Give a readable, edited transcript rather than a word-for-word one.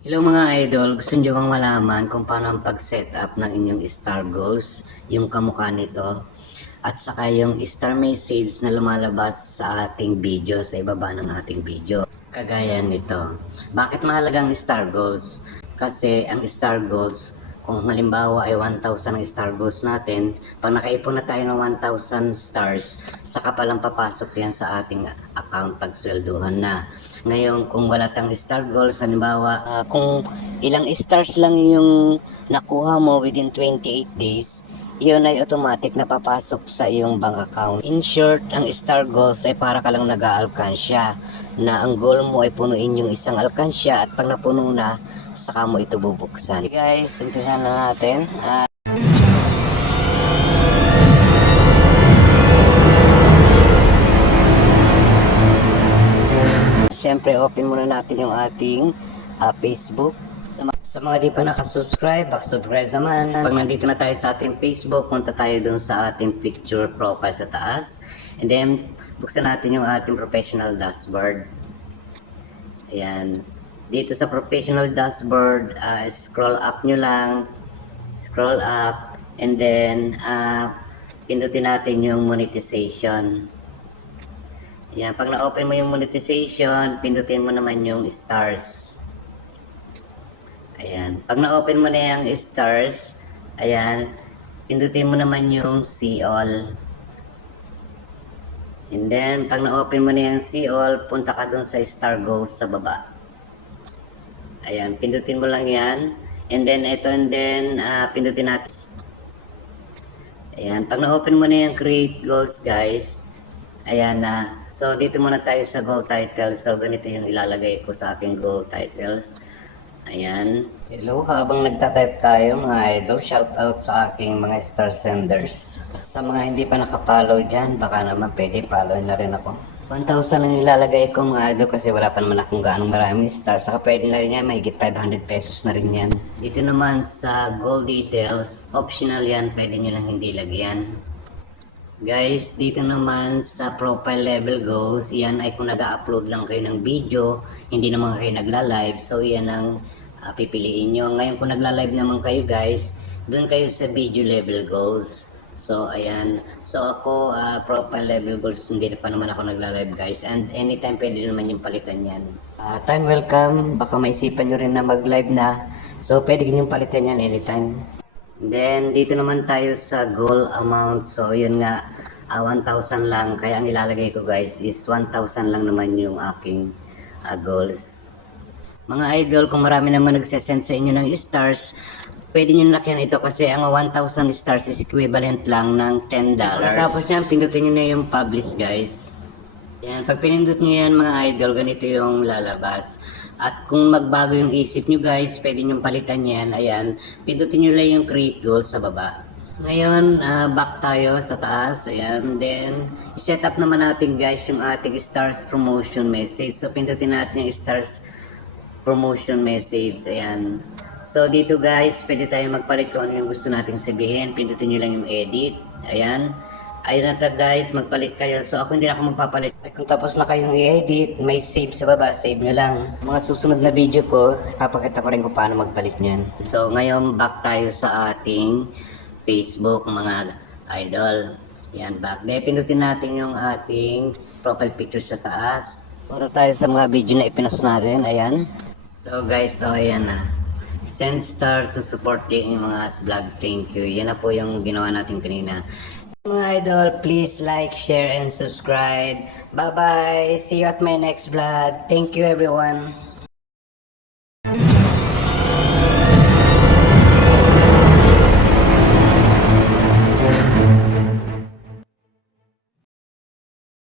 Hello mga idol, gusto nyo bang malaman kung paano ang pag-set up ng inyong star goals, yung kamukha nito, at saka yung star message na lumalabas sa ating video, sa ibaba ng ating video. Kagaya nito. Bakit mahalagang star goals? Kasi ang star goals, kung halimbawa ay 1,000 ang star goals natin, pag nakaipon na tayo ng 1,000 stars, saka palang papasok yan sa ating account pag swelduhan na. Ngayon, kung wala tang star goals, halimbawa, kung ilang stars lang yung nakuha mo within 28 days, yun ay automatic na papasok sa iyong bank account. In short, ang star goals ay para ka lang nag-aalkansya na ang goal mo ay punuin yung isang alkansya at pag napuno na, saka mo ito bubuksan. Okay guys, umpisa na natin. Siyempre, open muna natin yung ating Facebook. Sa mga di pa nakasubscribe, subscribe naman. Pag nandito na tayo sa ating Facebook, punta tayo dun sa ating picture profile sa taas. And then, buksan natin yung ating professional dashboard. Ayan. Dito sa professional dashboard, scroll up nyo lang. Scroll up. And then, pindutin natin yung monetization. Ayan. Pag na-open mo yung monetization, pindutin mo naman yung stars. Ayan. Pag na-open mo na yung stars, ayan, pindutin mo naman yung see all. And then, pag na-open mo na yung see all, punta ka dun sa star goals sa baba. Ayan, pindutin mo lang yan. And then, ito, and then, pindutin natin. Ayan, pag na-open mo na yung create goals, guys, ayan na. So, dito muna tayo sa goal title. So, ganito yung ilalagay ko sa aking goal titles. Ayan. Hello, habang nagtatype tayo mga idol, shout out sa aking mga star senders. Sa mga hindi pa nakapollow dyan, baka naman pwede follow na rin ako. 1,000 lang ilalagay ko mga idol kasi wala pa naman akong gaano maraming stars. Saka pwede na rin yan, mahigit 500 pesos na rin yan. Dito naman sa goal details, optional yan, pwede nyo lang hindi lagyan. Guys, dito naman sa profile level goals, yan ay kung nag-upload lang kayo ng video, hindi naman kayo nagla-live, so yan ang pipiliin nyo. Ngayon kung nagla-live naman kayo guys, doon kayo sa video level goals. So ayan, so ako profile level goals, hindi pa naman ako nagla-live guys, and anytime pwede naman yung palitan yan. Time welcome, baka maisipan nyo rin na mag-live na, so pwede yung palitan yan anytime. Then, dito naman tayo sa goal amount. So, yun nga, 1,000 lang. Kaya ang ilalagay ko guys is 1,000 lang naman yung aking goals. Mga idol, kung marami naman nagsesend sa inyo ng stars, pwede nyo lakyan ito kasi ang 1,000 stars is equivalent lang ng $10. Tapos yan, pindutin nyo na yung publish guys. Yan, pag pinindot nyo yan mga idol, ganito yung lalabas. At kung magbago yung isip nyo guys, pwede nyo palitan yan. Ayan, pindutin nyo lang yung create goals sa baba. Ngayon, back tayo sa taas. Ayan, then, set up naman natin guys yung ating stars promotion message. So, pindutin natin yung stars promotion message. Ayan. So, dito guys, pwede tayo magpalit kung ano yung gusto nating sabihin. Pindutin nyo lang yung edit. Ayan. Ayun na guys, magpalit kayo. So ako hindi na ako magpapalit. Kung tapos na kayong i-edit, may save sa baba, save nyo lang. Mga susunod na video ko, ipapakita ko rin kung paano magpalit nyan. So ngayon, back tayo sa ating Facebook mga idol. Yan, back. Dahil pindutin natin yung ating profile picture sa taas. Punta tayo sa mga video na ipinost natin, ayan. So guys, so ayan na. Send star to support yung mga vlog, thank you. Yan na po yung ginawa natin kanina. Mga idol, please like, share, and subscribe. Bye-bye. See you at my next vlog. Thank you everyone.